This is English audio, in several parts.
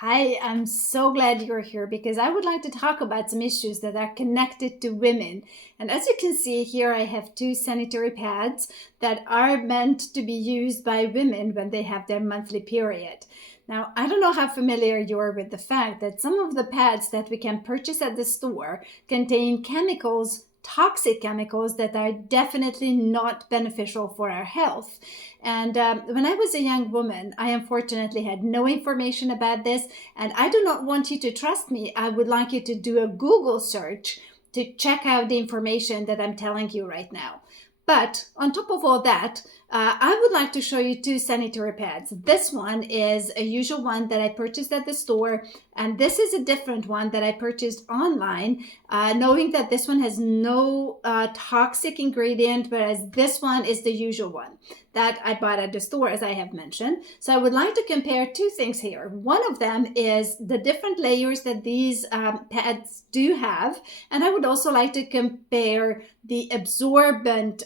Hi, I'm so glad you're here because I would like to talk about some issues that are connected to women. And as you can see here, I have two sanitary pads that are meant to be used by women when they have their monthly period. Now, I don't know how familiar you are with the fact that some of the pads that we can purchase at the store contain chemicals, toxic chemicals that are definitely not beneficial for our health. And when I was a young woman, I unfortunately had no information about this, and I do not want you to trust me. I would like you to do a Google search to check out the information that I'm telling you right now. But on top of all that, I would like to show you two sanitary pads. This one is a usual one that I purchased at the store, and this is a different one that I purchased online, knowing that this one has no toxic ingredient, whereas this one is the usual one that I bought at the store, as I have mentioned. So I would like to compare two things here. One of them is the different layers that these pads do have, and I would also like to compare the absorbent,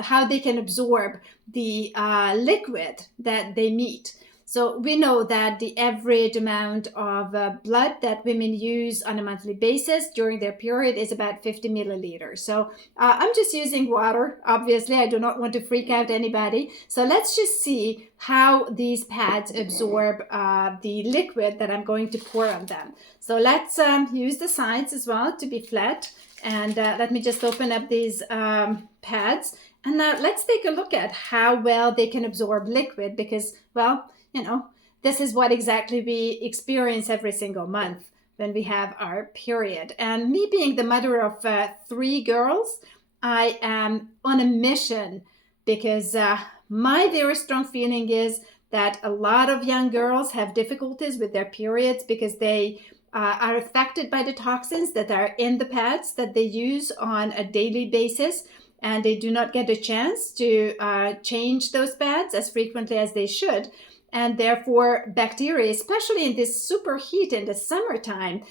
how they can absorb the liquid that they meet. So we know that the average amount of blood that women use on a monthly basis during their period is about 50 milliliters. So I'm just using water. Obviously, I do not want to freak out anybody. So let's just see how these pads absorb the liquid that I'm going to pour on them. So let's use the sides as well to be flat. And let me just open up these pads. And now let's take a look at how well they can absorb liquid because, well, this is what exactly we experience every single month when we have our period. And me being the mother of three girls, I am on a mission because my very strong feeling is that a lot of young girls have difficulties with their periods because they are affected by the toxins that are in the pads that they use on a daily basis, and they do not get a chance to change those pads as frequently as they should. And therefore, bacteria, especially in this super heat in the summertime,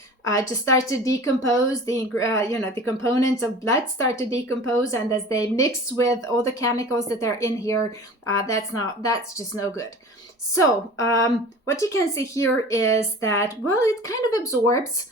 just start to decompose. The components of blood start to decompose, and as they mix with all the chemicals that are in here, that's just no good. So what you can see here is that, well, it kind of absorbs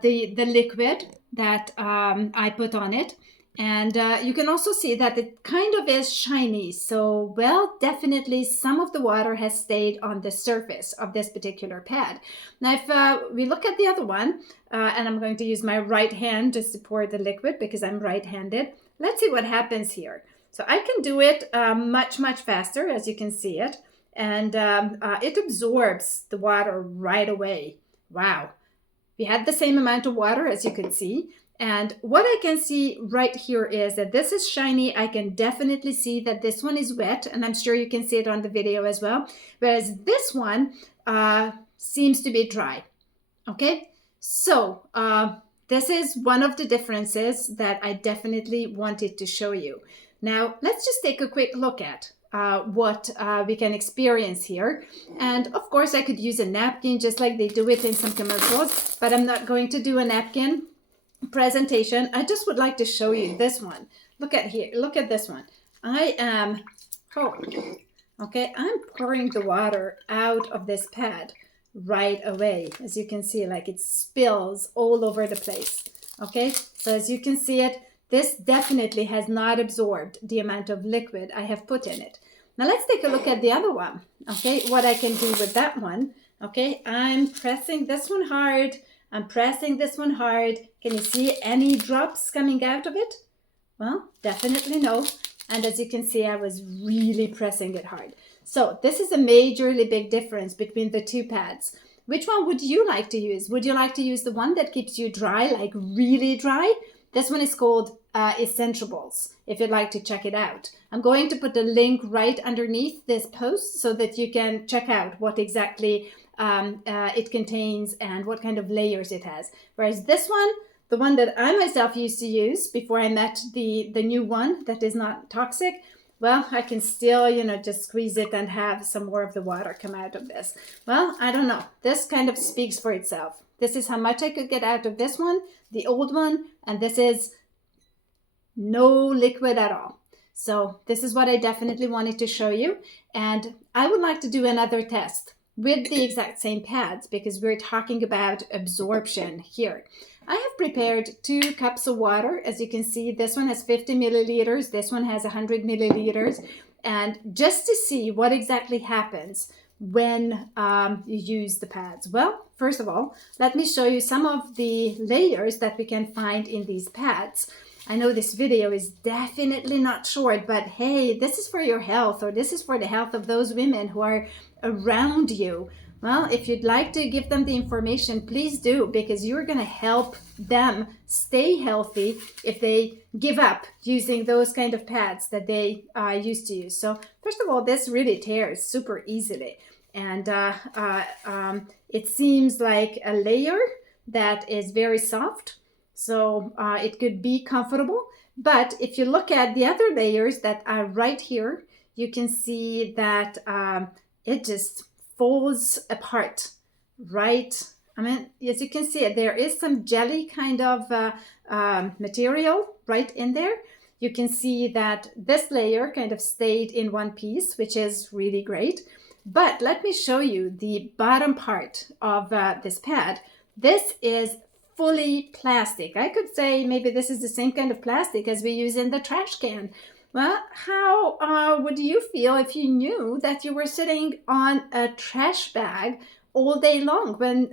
the liquid that I put on it. And you can also see that it kind of is shiny. So, well, definitely some of the water has stayed on the surface of this particular pad. Now, if we look at the other one, and I'm going to use my right hand to support the liquid because I'm right-handed. Let's see what happens here. So I can do it much, much faster, as you can see it. And it absorbs the water right away. Wow. We had the same amount of water, as you can see. And what I can see right here is that this is shiny. I can definitely see that this one is wet, and I'm sure you can see it on the video as well. Whereas this one seems to be dry. Okay, so this is one of the differences that I definitely wanted to show you. Now, let's just take a quick look at what we can experience here. And of course, I could use a napkin just like they do it in some commercials, but I'm not going to do a napkin presentation. I just would like to show you this one. Look at here. Look at this one. I'm pouring the water out of this pad right away. As you can see, like it spills all over the place. Okay, so as you can see it, this definitely has not absorbed the amount of liquid I have put in it. Now let's take a look at the other one. Okay, what I can do with that one. Okay, I'm pressing this one hard. I'm pressing this one hard. Can you see any drops coming out of it? Well, definitely no. And as you can see, I was really pressing it hard. So this is a majorly big difference between the two pads. Which one would you like to use? Would you like to use the one that keeps you dry, like really dry? This one is called Essentials, if you'd like to check it out. I'm going to put a link right underneath this post so that you can check out what exactly it contains and what kind of layers it has. Whereas this one, the one that I myself used to use before I met the new one that is not toxic, well, I can still, just squeeze it and have some more of the water come out of this. Well, I don't know. This kind of speaks for itself. This is how much I could get out of this one, the old one, and this is no liquid at all. So this is what I definitely wanted to show you. And I would like to do another test. with the exact same pads because we're talking about absorption here. I have prepared 2 cups of water. As you can see, this one has 50 milliliters, this one has 100 milliliters. And just to see what exactly happens when you use the pads. Well, first of all, let me show you some of the layers that we can find in these pads. I know this video is definitely not short, but hey, this is for your health, or this is for the health of those women who are around you. Well, if you'd like to give them the information, please do, because you're going to help them stay healthy if they give up using those kind of pads that they used to use. So first of all, this really tears super easily. And it seems like a layer that is very soft. So it could be comfortable. But if you look at the other layers that are right here, you can see that it just falls apart, right? I mean, as you can see, there is some jelly kind of material right in there. You can see that this layer kind of stayed in one piece, which is really great. But let me show you the bottom part of this pad. This is fully plastic. I could say maybe this is the same kind of plastic as we use in the trash can. Well, how would you feel if you knew that you were sitting on a trash bag all day long? When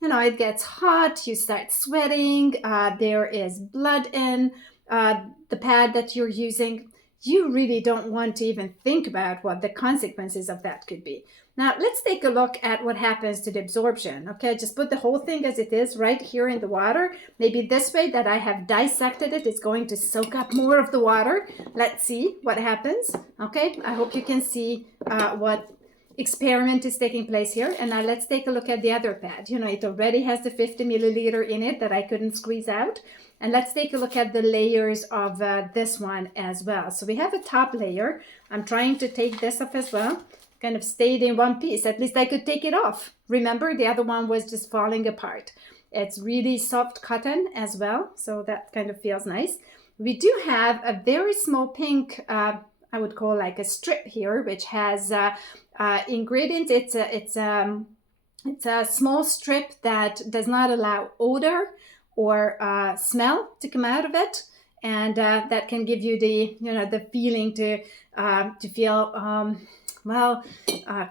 it gets hot, you start sweating, there is blood in the pad that you're using. You really don't want to even think about what the consequences of that could be. Now, let's take a look at what happens to the absorption. Okay, just put the whole thing as it is right here in the water. Maybe this way that I have dissected it is going to soak up more of the water. Let's see what happens. Okay, I hope you can see what experiment is taking place here. And now let's take a look at the other pad. It already has the 50 milliliter in it that I couldn't squeeze out. And let's take a look at the layers of this one as well. So we have a top layer. I'm trying to take this off as well. Kind of stayed in one piece. At least I could take it off. Remember, the other one was just falling apart. It's really soft cotton as well, so that kind of feels nice. We do have a very small pink, I would call like a strip here, which has ingredients. It's a small strip that does not allow odor or smell to come out of it, and that can give you the feeling to feel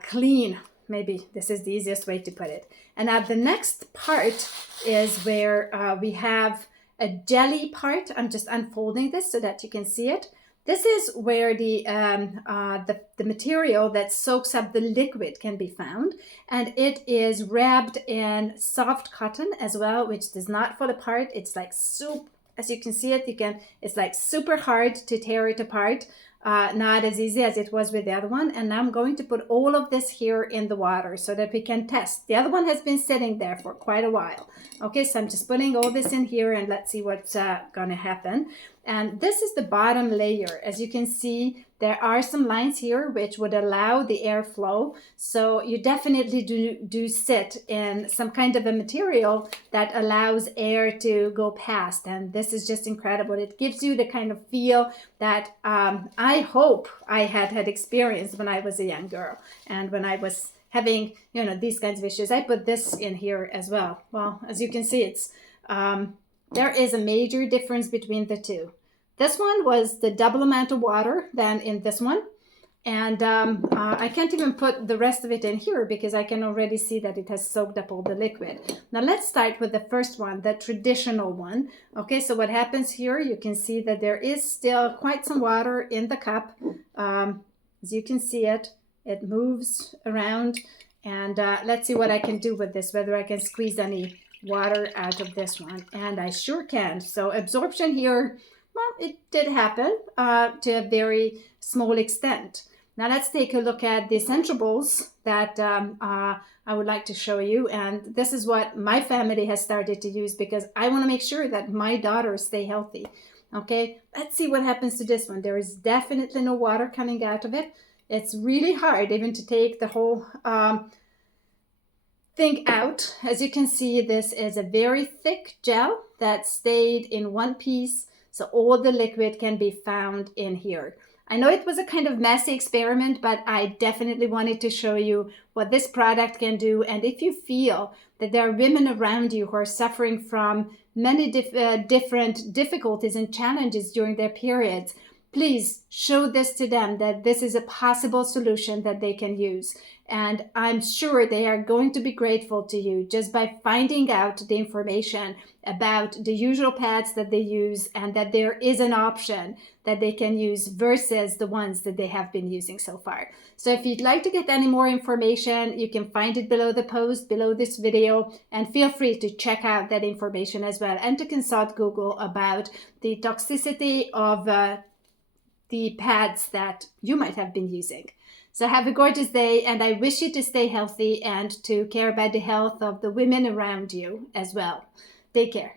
clean. Maybe this is the easiest way to put it. And now the next part is where we have a jelly part. I'm just unfolding this so that you can see it. This is where the material that soaks up the liquid can be found, and it is wrapped in soft cotton as well, which does not fall apart. It's like soup. As you can see it, it's like super hard to tear it apart. Not as easy as it was with the other one. And now I'm going to put all of this here in the water so that we can test. The other one has been sitting there for quite a while. Okay, so I'm just putting all this in here and let's see what's going to happen. And this is the bottom layer. As you can see, there are some lines here which would allow the airflow. So you definitely do sit in some kind of a material that allows air to go past. And this is just incredible. It gives you the kind of feel that I hope I had experienced when I was a young girl and when I was having, these kinds of issues. I put this in here as well. Well, as you can see, it's there is a major difference between the two. This one was the double amount of water than in this one. And I can't even put the rest of it in here because I can already see that it has soaked up all the liquid. Now let's start with the first one, the traditional one. Okay, so what happens here, you can see that there is still quite some water in the cup. As you can see it moves around. And let's see what I can do with this, whether I can squeeze any water out of this one. And I sure can. So absorption here, well, it did happen to a very small extent. Now let's take a look at the essentials that I would like to show you. And this is what my family has started to use because I want to make sure that my daughters stay healthy. Okay, let's see what happens to this one. There is definitely no water coming out of it. It's really hard even to take the whole thing out. As you can see, this is a very thick gel that stayed in one piece. So all the liquid can be found in here. I know it was a kind of messy experiment, but I definitely wanted to show you what this product can do. And if you feel that there are women around you who are suffering from many different difficulties and challenges during their periods, please show this to them, that this is a possible solution that they can use. And I'm sure they are going to be grateful to you just by finding out the information about the usual pads that they use, and that there is an option that they can use versus the ones that they have been using so far. So if you'd like to get any more information, you can find it below the post, below this video, and feel free to check out that information as well, and to consult Google about the toxicity of the pads that you might have been using. So have a gorgeous day, and I wish you to stay healthy and to care about the health of the women around you as well. Take care.